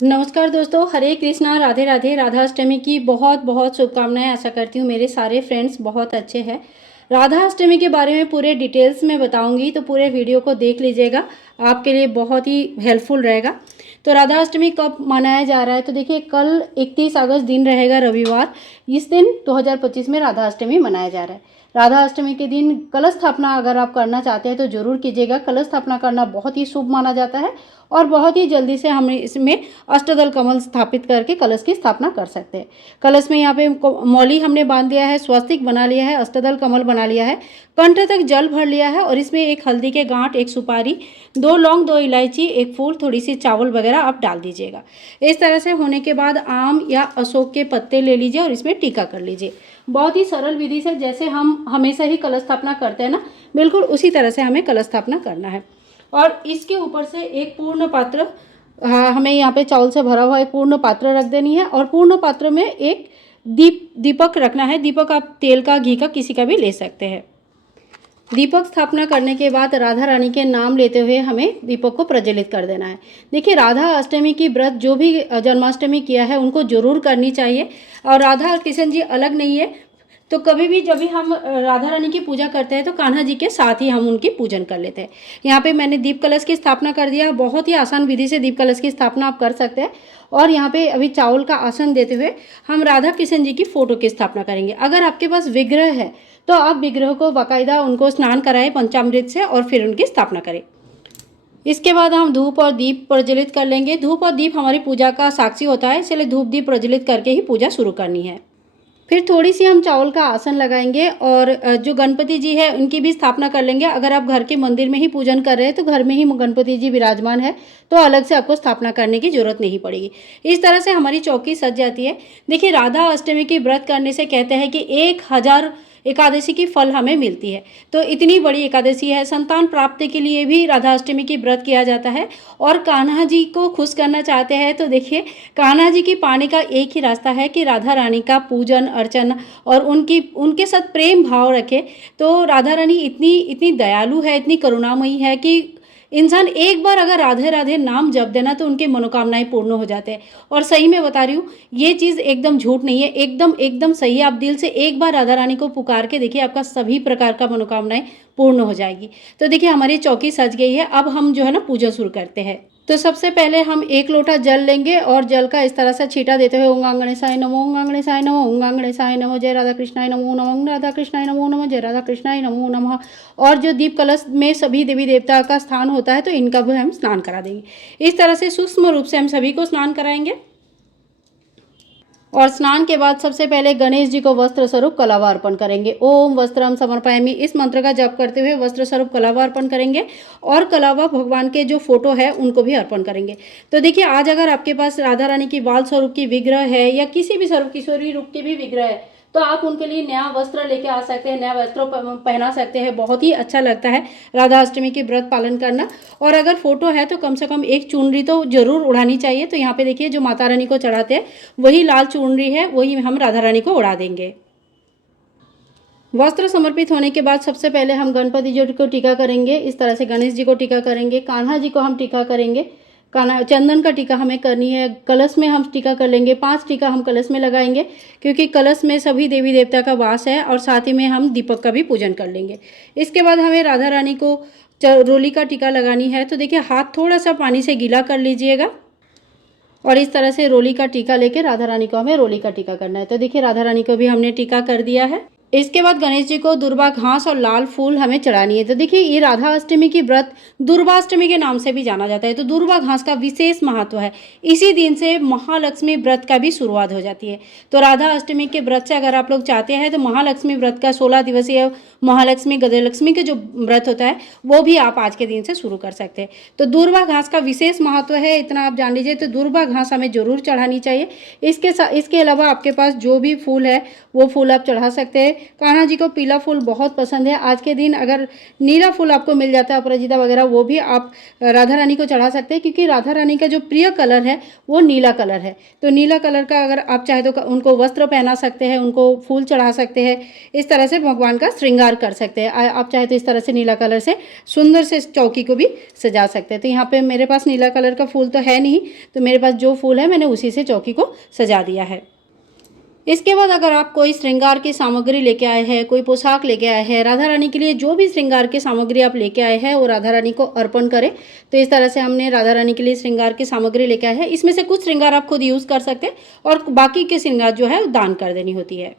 नमस्कार दोस्तों, हरे कृष्णा, राधे राधे। राधाष्टमी की बहुत बहुत शुभकामनाएं। आशा करती हूँ मेरे सारे फ्रेंड्स बहुत अच्छे हैं। राधाष्टमी के बारे में पूरे डिटेल्स में बताऊंगी, तो पूरे वीडियो को देख लीजिएगा, आपके लिए बहुत ही हेल्पफुल रहेगा। तो राधाष्टमी कब मनाया जा रहा है, तो देखिए कल 31 अगस्त दिन रहेगा, रविवार। इस दिन 2025 में राधाष्टमी मनाया जा रहा है। राधा अष्टमी के दिन कलश स्थापना अगर आप करना चाहते हैं तो ज़रूर कीजिएगा। कलश स्थापना करना बहुत ही शुभ माना जाता है और बहुत ही जल्दी से हम इसमें अष्टदल कमल स्थापित करके कलश की स्थापना कर सकते हैं। कलश में यहाँ पे मौली हमने बांध दिया है, स्वस्तिक बना लिया है, अष्टदल कमल बना लिया है, कंठ तक जल भर लिया है और इसमें एक हल्दी के गांठ, एक सुपारी, 2 लौंग, 2 इलायची, एक फूल, थोड़ी सी चावल वगैरह आप डाल दीजिएगा। इस तरह से होने के बाद आम या अशोक के पत्ते ले लीजिए और इसमें टीका कर लीजिए। बहुत ही सरल विधि से, जैसे हम हमेशा ही कलश स्थापना करते हैं ना, बिल्कुल उसी तरह से हमें कलश स्थापना करना है। और इसके ऊपर से एक पूर्ण पात्र, हमें यहाँ पे चावल से भरा हुआ एक पूर्ण पात्र रख देनी है और पूर्ण पात्र में एक दीपक रखना है। दीपक आप तेल का, घी का, किसी का भी ले सकते हैं। दीपक स्थापना करने के बाद राधा रानी के नाम लेते हुए हमें दीपक को प्रज्वलित कर देना है। देखिए, राधा अष्टमी की व्रत जो भी जन्माष्टमी किया है उनको जरूर करनी चाहिए। और राधा और कृष्ण जी अलग नहीं है, तो कभी भी जब भी हम राधा रानी की पूजा करते हैं तो कान्हा जी के साथ ही हम उनकी पूजन कर लेते हैं। यहाँ पे मैंने दीप कलश की स्थापना कर दिया। बहुत ही आसान विधि से दीप कलश की स्थापना आप कर सकते हैं। और यहाँ पे अभी चावल का आसन देते हुए हम राधा कृष्ण जी की फोटो की स्थापना करेंगे। अगर आपके पास विग्रह है तो आप विग्रह को बाकायदा उनको स्नान कराएं पंचामृत से और फिर उनकी स्थापना करें। इसके बाद हम धूप और दीप प्रज्वलित कर लेंगे। धूप और दीप हमारी पूजा का साक्षी होता है, इसलिए धूप दीप प्रज्वलित करके ही पूजा शुरू करनी है। फिर थोड़ी सी हम चावल का आसन लगाएंगे और जो गणपति जी है उनकी भी स्थापना कर लेंगे। अगर आप घर के मंदिर में ही पूजन कर रहे हैं तो घर में ही गणपति जी विराजमान है, तो अलग से आपको स्थापना करने की जरूरत नहीं पड़ेगी। इस तरह से हमारी चौकी सज जाती है। देखिए, राधा अष्टमी की व्रत करने से कहते हैं कि 1000 एकादशी की फल हमें मिलती है। तो इतनी बड़ी एकादशी है। संतान प्राप्ति के लिए भी राधा अष्टमी की व्रत किया जाता है। और कान्हा जी को खुश करना चाहते हैं तो देखिए, कान्हा जी की पाने का एक ही रास्ता है कि राधा रानी का पूजन अर्चन और उनके साथ प्रेम भाव रखे। तो राधा रानी इतनी इतनी दयालु है, इतनी करुणामयी है कि इंसान एक बार अगर राधे राधे नाम जप देना तो उनकी मनोकामनाएं पूर्ण हो जाते हैं। और सही में बता रही हूँ, ये चीज़ एकदम झूठ नहीं है, एकदम एकदम सही है। आप दिल से एक बार राधा रानी को पुकार के देखिए, आपका सभी प्रकार का मनोकामनाएं पूर्ण हो जाएगी। तो देखिए, हमारी चौकी सज गई है। अब हम जो है ना पूजा शुरू करते हैं। तो सबसे पहले हम 1 लोटा जल लेंगे और जल का इस तरह से छींटा देते हुए ओम गणेशाय नमो, ओम गणेशाय नमो, ओम गणेशाय नमो, जय राधा कृष्णाय नमो नमः, ओम राधा कृष्णाय नमो नमः, जय राधा कृष्णाय नमो नमः। और जो दीप कलश में सभी देवी देवता का स्थान होता है तो इनका भी हम स्नान करा देंगे। इस तरह से सूक्ष्म रूप से हम सभी को स्नान कराएंगे। और स्नान के बाद सबसे पहले गणेश जी को वस्त्र स्वरूप कलावा अर्पण करेंगे। ओम वस्त्रम समर्पयामि, इस मंत्र का जप करते हुए वस्त्र स्वरूप कलावा अर्पण करेंगे। और कलावा भगवान के जो फोटो है उनको भी अर्पण करेंगे। तो देखिए, आज अगर आपके पास राधा रानी की बाल स्वरूप की विग्रह है या किसी भी स्वरूप किशोरी रूप की भी विग्रह है तो आप उनके लिए नया वस्त्र लेके आ सकते हैं, नया वस्त्र पहना सकते हैं। बहुत ही अच्छा लगता है राधा अष्टमी की व्रत पालन करना। और अगर फोटो है तो कम से कम एक चुनरी तो जरूर उड़ानी चाहिए। तो यहाँ पे देखिए, जो माता रानी को चढ़ाते हैं वही लाल चुनरी है, वही हम राधा रानी को उड़ा देंगे। वस्त्र समर्पित होने के बाद सबसे पहले हम गणपति जी को टीका करेंगे। इस तरह से गणेश जी को टीका करेंगे, कान्हा जी को हम टीका करेंगे। कान्हा चंदन का टीका हमें करनी है। कलश में हम टीका कर लेंगे, 5 टीका हम कलश में लगाएंगे क्योंकि कलश में सभी देवी देवता का वास है। और साथ ही में हम दीपक का भी पूजन कर लेंगे। इसके बाद हमें राधा रानी को रोली का टीका लगानी है। तो देखिए, हाथ थोड़ा सा पानी से गीला कर लीजिएगा और इस तरह से रोली का टीका लेके राधा रानी को हमें रोली का टीका करना है। तो देखिए, राधा रानी को भी हमने टीका कर दिया है। इसके बाद गणेश जी को दुर्वा घास और लाल फूल हमें चढ़ानी है। तो देखिए, ये राधा अष्टमी की व्रत दुर्वाष्टमी के नाम से भी जाना जाता है। तो दुर्वा घास का विशेष महत्व है। इसी दिन से महालक्ष्मी व्रत का भी शुरुआत हो जाती है। तो राधा अष्टमी के व्रत से अगर आप लोग चाहते हैं तो महालक्ष्मी व्रत का 16 दिवसीय महालक्ष्मी गजलक्ष्मी के जो व्रत होता है वो भी आप आज के दिन से शुरू कर सकते हैं। तो दुर्वा घास का विशेष महत्व है, इतना आप जान लीजिए। तो दुर्वा घास हमें जरूर चढ़ानी चाहिए। इसके अलावा आपके पास जो भी फूल है वो फूल आप चढ़ा सकते हैं। कान्हा जी को पीला फूल बहुत पसंद है। आज के दिन अगर नीला फूल आपको मिल जाता है, अपराजिता वगैरह, वो भी आप राधा रानी को चढ़ा सकते हैं, क्योंकि राधा रानी का जो प्रिय कलर है वो नीला कलर है। तो नीला कलर का अगर आप चाहे तो उनको वस्त्र पहना सकते हैं, उनको फूल चढ़ा सकते हैं, इस तरह से भगवान का श्रृंगार कर सकते हैं। आप चाहे तो इस तरह से नीला कलर से सुंदर से चौकी को भी सजा सकते हैं। तो यहाँ पे मेरे पास नीला कलर का फूल तो है नहीं, तो मेरे पास जो फूल है मैंने उसी से चौकी को सजा दिया है। इसके बाद अगर आप कोई श्रृंगार की सामग्री लेके आए हैं, कोई पोशाक लेके आए हैं, राधा रानी के लिए जो भी श्रृंगार की सामग्री आप लेके आए हैं वो राधा रानी को अर्पण करें। तो इस तरह से हमने राधा रानी के लिए श्रृंगार की सामग्री लेके आए हैं। इसमें से कुछ श्रृंगार आप खुद यूज़ कर सकते हैं और बाकी के श्रृंगार जो है दान कर देनी होती है।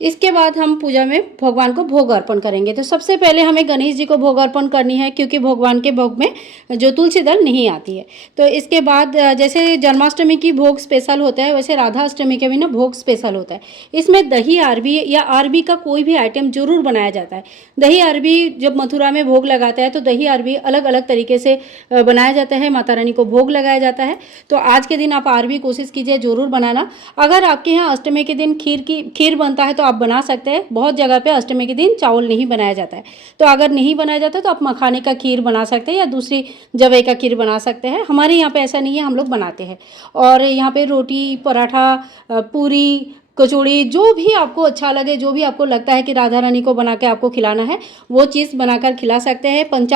इसके बाद हम पूजा में भगवान को भोग अर्पण करेंगे। तो सबसे पहले हमें गणेश जी को भोग अर्पण करनी है, क्योंकि भगवान के भोग में जो तुलसी दल नहीं आती है। तो इसके बाद जैसे जन्माष्टमी की भोग स्पेशल होता है, वैसे राधा अष्टमी के भी ना भोग स्पेशल होता है। इसमें दही अरबी या अरबी का कोई भी आइटम जरूर बनाया जाता है। दही अरबी जब मथुरा में भोग लगाता है तो दही अरबी अलग अलग तरीके से बनाया जाता है, माता रानी को भोग लगाया जाता है। तो आज के दिन आप अरबी कोशिश कीजिए जरूर बनाना। अगर आपके यहाँ अष्टमी के दिन खीर बनता है तो आप बना सकते हैं। बहुत जगह पे अष्टमी के दिन चावल नहीं बनाया जाता है, तो अगर नहीं बनाया जाता तो आप मखाने का खीर बना सकते हैं या दूसरी जवे का खीर बना सकते हैं। हमारे यहाँ पे ऐसा नहीं है, हम लोग बनाते हैं। और यहाँ पे रोटी, पराठा, पूरी, कचौड़ी, जो भी आपको अच्छा लगे, जो भी आपको लगता है कि राधा रानी को बना के आपको खिलाना है, वो चीज़ बनाकर खिला सकते हैं।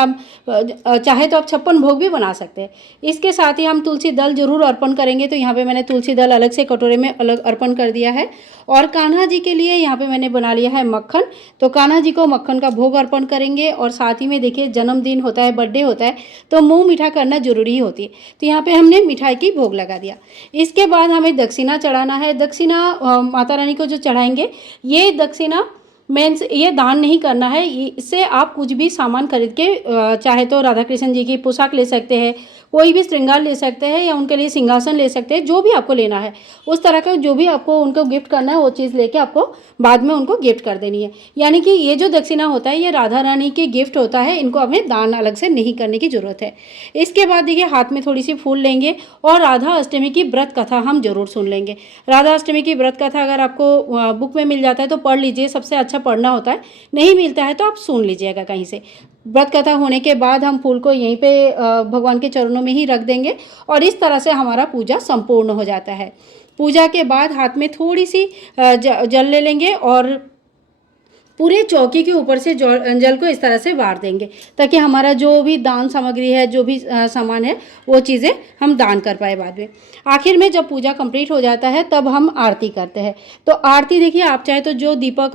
चाहे तो आप 56 भोग भी बना सकते हैं। इसके साथ ही हम तुलसी दल जरूर अर्पण करेंगे। तो यहाँ पे मैंने तुलसी दल अलग से कटोरे में अलग अर्पण कर दिया है। और कान्हा जी के लिए यहाँ पे मैंने बना लिया है मक्खन। तो कान्हा जी को मक्खन का भोग अर्पण करेंगे। और साथ ही में देखिए, जन्मदिन होता है, बर्थडे होता है, तो मुँह मीठा करना जरूरी होती है। तो यहाँ पे हमने मिठाई की भोग लगा दिया। इसके बाद हमें दक्षिणा चढ़ाना है। दक्षिणा माता रानी को जो चढ़ाएंगे, ये दक्षिणा मीन्स ये दान नहीं करना है। इससे आप कुछ भी सामान खरीद के चाहे तो राधा कृष्ण जी की पोशाक ले सकते हैं, कोई भी श्रृंगार ले सकते हैं, या उनके लिए सिंहासन ले सकते हैं। जो भी आपको लेना है उस तरह का, जो भी आपको उनको गिफ्ट करना है, वो चीज़ लेके आपको बाद में उनको गिफ्ट कर देनी है। यानी कि ये जो दक्षिणा होता है ये राधा रानी की गिफ्ट होता है, इनको हमें दान अलग से नहीं करने की ज़रूरत है। इसके बाद देखिए, हाथ में थोड़ी सी फूल लेंगे और राधा अष्टमी की व्रत कथा हम जरूर सुन लेंगे। राधा अष्टमी की व्रत कथा अगर आपको बुक में मिल जाता है तो पढ़ लीजिए, सबसे अच्छा पढ़ना होता है। नहीं मिलता है तो आप सुन लीजिएगा कहीं से। व्रत कथा होने के बाद हम फूल को यहीं पे भगवान के चरणों में ही रख देंगे और इस तरह से हमारा पूजा संपूर्ण हो जाता है। पूजा के बाद हाथ में थोड़ी सी जल ले लेंगे और पूरे चौकी के ऊपर से जल को इस तरह से वार देंगे, ताकि हमारा जो भी दान सामग्री है, जो भी सामान है, वो चीज़ें हम दान कर पाए बाद में। आखिर में जब पूजा कंप्लीट हो जाता है तब हम आरती करते हैं। तो आरती देखिए, आप चाहे तो जो दीपक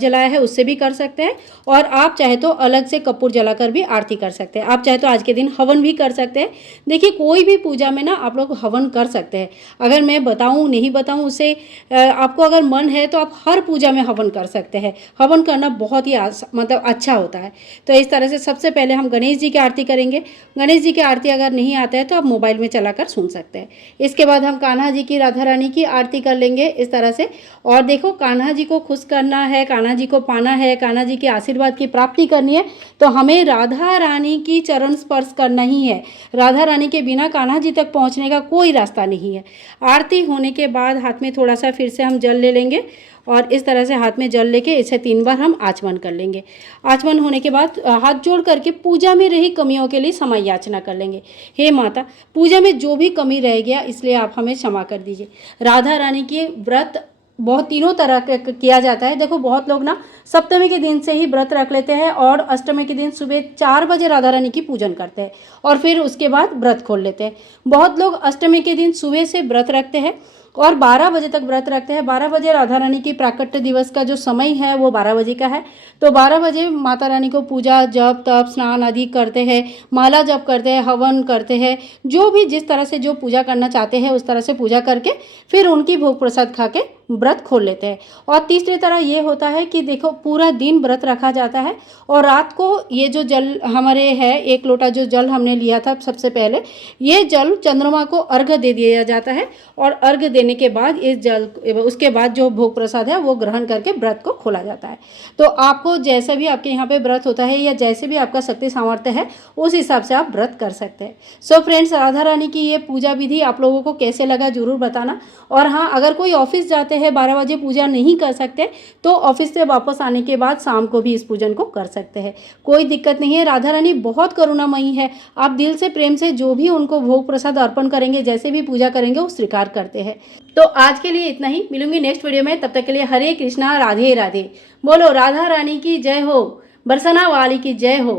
जलाया है उससे भी कर सकते हैं, और आप चाहे तो अलग से कपूर जलाकर भी आरती कर सकते हैं। आप चाहे तो आज के दिन हवन भी कर सकते हैं। देखिए, कोई भी पूजा में ना आप लोग हवन कर सकते हैं। अगर मैं बताऊँ नहीं बताऊँ, उससे आपको अगर मन है तो आप हर पूजा में हवन कर सकते हैं। हवन करना बहुत ही मतलब अच्छा होता है। तो इस तरह से सबसे पहले हम गणेश जी की आरती करेंगे। गणेश जी की आरती अगर नहीं आता है तो आप मोबाइल में चलाकर सुन सकते हैं। इसके बाद हम कान्हा जी की, राधा रानी की आरती कर लेंगे इस तरह से। और देखो, कान्हा जी को खुश करना है, कान्हा जी को पाना है, कान्हा जी के आशीर्वाद की प्राप्ति करनी है, तो हमें राधा रानी की चरण स्पर्श करना ही है। राधा रानी के बिना कान्हा जी तक पहुँचने का कोई रास्ता नहीं है। आरती होने के बाद हाथ में थोड़ा सा फिर से हम जल ले लेंगे और इस तरह से हाथ में जल लेके इसे 3 बार हम आचमन कर लेंगे। आचमन होने के बाद हाथ जोड़ करके पूजा में रही कमियों के लिए क्षमा याचना कर लेंगे। हे माता, पूजा में जो भी कमी रह गया इसलिए आप हमें क्षमा कर दीजिए। राधा रानी की व्रत बहुत तीनों तरह का किया जाता है। देखो, बहुत लोग ना सप्तमी के दिन से ही व्रत रख लेते हैं और अष्टमी के दिन सुबह 4 बजे राधा रानी की पूजन करते हैं और फिर उसके बाद व्रत खोल लेते हैं। बहुत लोग अष्टमी के दिन सुबह से व्रत रखते हैं और 12 बजे तक व्रत रखते हैं। 12 बजे राधा रानी की प्राकट्य दिवस का जो समय है वो 12 बजे का है। तो 12 बजे माता रानी को पूजा, जप, तप, स्नान आदि करते हैं, माला जप करते हैं, हवन करते हैं, जो भी जिस तरह से जो पूजा करना चाहते हैं उस तरह से पूजा करके फिर उनकी भोग प्रसाद खा के व्रत खोल लेते हैं। और तीसरी तरह ये होता है कि देखो, पूरा दिन व्रत रखा जाता है और रात को ये जो जल हमारे है, 1 लोटा जो जल हमने लिया था सबसे पहले, ये जल चंद्रमा को अर्घ्य दे दिया जाता है और अर्घ्य लेने के बाद इस जल उसके बाद जो भोग प्रसाद है वो ग्रहण करके व्रत को खोला जाता है। तो आपको जैसा भी आपके यहाँ पे व्रत होता है या जैसे भी आपका शक्ति सामर्थ्य है उस हिसाब से आप व्रत कर सकते हैं। सो फ्रेंड्स, राधा रानी की ये पूजा विधि आप लोगों को कैसे लगा जरूर बताना। और हाँ, अगर कोई ऑफिस जाते हैं 12 बजे पूजा नहीं कर सकते तो ऑफिस से वापस आने के बाद शाम को भी इस पूजन को कर सकते हैं, कोई दिक्कत नहीं है। राधा रानी बहुत करुणामयी है, आप दिल से प्रेम से जो भी उनको भोग प्रसाद अर्पण करेंगे, जैसे भी पूजा करेंगे वो स्वीकार करते हैं। तो आज के लिए इतना ही, मिलूंगी नेक्स्ट वीडियो में। तब तक के लिए हरे कृष्णा, राधे राधे। बोलो राधा रानी की जय हो, बरसाना वाली की जय हो।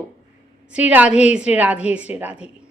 श्री राधे श्री राधे श्री राधे।